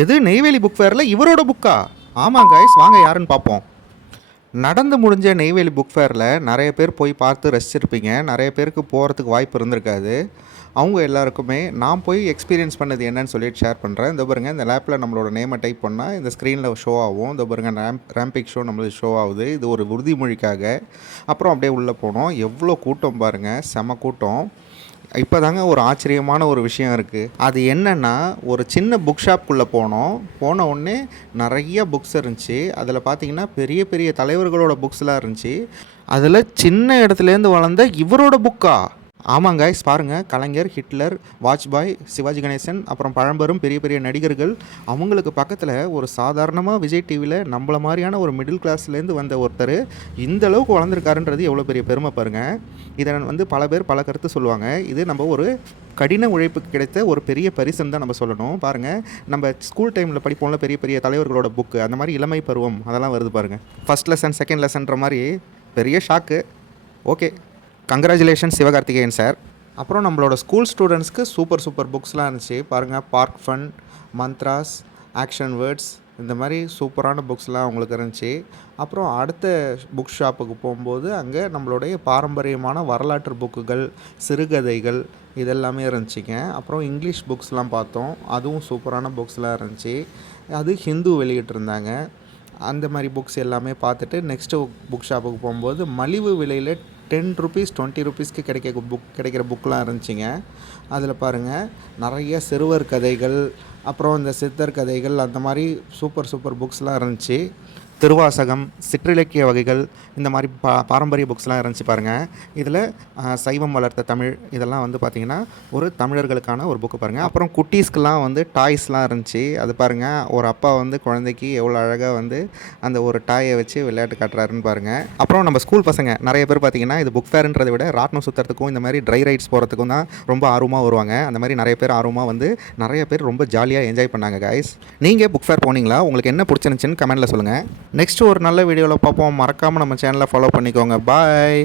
எது நெய்வேலி புக் ஃபேரில் இவரோட புக்கா? ஆமாம் கைஸ், வாங்க யாருன்னு பார்ப்போம். நடந்து முடிஞ்ச நெய்வேலி புக் ஃபேரில் நிறைய பேர் போய் பார்த்து ரசிச்சிருப்பீங்க. நிறைய பேருக்கு போகிறதுக்கு வாய்ப்பு இருந்திருக்காது. அவங்க எல்லாருக்குமே நான் போய் எக்ஸ்பீரியன்ஸ் பண்ணது என்னன்னு சொல்லிட்டு ஷேர் பண்ணுறேன். இந்த பாருங்க, இந்த லேப்பில் நம்மளோட நேமை டைப் பண்ணால் இந்த ஸ்க்ரீனில் ஷோ ஆகும். இந்த பாருங்க, ரேம்பிக் ஷோ நம்மளுக்கு ஷோ ஆகுது. இது ஒரு உறுதிமொழிக்காக. அப்புறம் அப்படியே உள்ளே போனோம். எவ்வளோ கூட்டம் பாருங்கள், செம கூட்டம். இப்போ தாங்க ஒரு ஆச்சரியமான ஒரு விஷயம் இருக்குது. அது என்னென்னா, ஒரு சின்ன புக் ஷாப்புக்குள்ளே போன உடனே நிறைய புக்ஸ் இருந்துச்சு. அதில் பார்த்திங்கன்னா பெரிய பெரிய தலைவர்களோட புக்ஸ்லாம் இருந்துச்சு. அதில் சின்ன இடத்துலேருந்து வளர்ந்த இவரோட புக்கா? ஆமாங்க கைஸ், பாருங்கள், கலைஞர், ஹிட்லர், வாஜ்பாய், சிவாஜி கணேசன், அப்புறம் பழம்பெரும் பெரிய பெரிய நடிகர்கள். அவங்களுக்கு பக்கத்தில் ஒரு சாதாரணமாக விஜய் டிவியில் நம்மள மாதிரியான ஒரு மிடில் கிளாஸ்லேருந்து வந்த ஒருத்தர் இந்த அளவுக்கு வளர்ந்துருக்காருன்றது எவ்வளோ பெரிய பெருமை பாருங்கள். இதை வந்து பல பேர் பல கருத்து சொல்லுவாங்க. இது நம்ம ஒரு கடின உழைப்புக்கு கிடைத்த ஒரு பெரிய பரிசுன்னு தான் நம்ம சொல்லணும். பாருங்கள், நம்ம ஸ்கூல் டைமில் படிப்போம்ல பெரிய பெரிய தலைவர்களோட புக்கு, அந்த மாதிரி இளமை பருவம் அதெல்லாம் வருது பாருங்கள். ஃபஸ்ட் லெசன், செகண்ட் லெசன்ற மாதிரி பெரிய shock. Okay, congratulation Sivakarthikeyan sir. அப்புறம் நம்மளோட ஸ்கூல் ஸ்டூடெண்ட்ஸ்க்கு சூப்பர் புக்ஸ்லாம் இருந்துச்சு பாருங்கள். Park fun, mantras, action words, இந்த மாதிரி சூப்பரான புக்ஸ்லாம் அவங்களுக்கு இருந்துச்சு. அப்புறம் அடுத்த புக் ஷாப்புக்கு போகும்போது அங்கே நம்மளுடைய பாரம்பரியமான வரலாற்று புக்குகள், சிறுகதைகள் இதெல்லாமே இருந்துச்சுங்க. அப்புறம் இங்கிலீஷ் புக்ஸ்லாம் பார்த்தோம். அதுவும் சூப்பரான புக்ஸ்லாம் இருந்துச்சு. அது ஹிந்து வெளியிட்டிருந்தாங்க. அந்த மாதிரி புக்ஸ் எல்லாமே பார்த்துட்டு நெக்ஸ்ட்டு புக் ஷாப்புக்கு போகும்போது மலிவு விலையில் 10 ருபீஸ் 20 ருபீஸ்க்கு கிடைக்கிற புக்கெலாம் இருந்துச்சுங்க. அதில் பாருங்கள், நிறைய சிறுவர் கதைகள், அப்புறம் இந்த சித்தர் கதைகள், அந்த மாதிரி சூப்பர் புக்ஸ்லாம் இருந்துச்சு. திருவாசகம், சிற்றிலக்கிய வகைகள், இந்த மாதிரி பாரம்பரிய புக்ஸ்லாம் இருந்துச்சு பாருங்கள். இதில் சைவம் வளர்த்த தமிழ் இதெல்லாம் வந்து பார்த்திங்கன்னா ஒரு தமிழர்களுக்கான ஒரு புக்கு பாருங்கள். அப்புறம் குட்டீஸ்க்கெலாம் வந்து டாய்ஸ்லாம் இருந்துச்சு. அது பாருங்கள், ஒரு அப்பா வந்து குழந்தைக்கு எவ்வளோ அழகாக வந்து அந்த ஒரு டாயை வச்சு விளையாட்டு காட்டுறாருன்னு பாருங்கள். அப்புறம் நம்ம ஸ்கூல் பசங்க நிறைய பேர் பார்த்திங்கன்னா இது புக் ஃபேர்ன்றதை விட ராட்னம் சுற்றுறதுக்கும் இந்த மாதிரி ட்ரை ரைட்ஸ் போகிறதுக்கும் தான் ரொம்ப ஆர்வமாக வருவாங்க. அந்த மாதிரி நிறைய பேர் ஆர்வமாக வந்து நிறைய பேர் ரொம்ப ஜாலியாக என்ஜாய் பண்ணாங்க கைஸ். நீங்கள் புக் ஃபேர் போனீங்களா? உங்களுக்கு என்ன பிடிச்சிருந்துச்சின்னு கமெண்ட்டில் சொல்லுங்கள். நெக்ஸ்ட்டு ஒரு நல்ல வீடியோவில் பார்ப்போம். மறக்காமல் நம்ம சேனலை ஃபாலோ பண்ணிக்கோங்க. பாய்.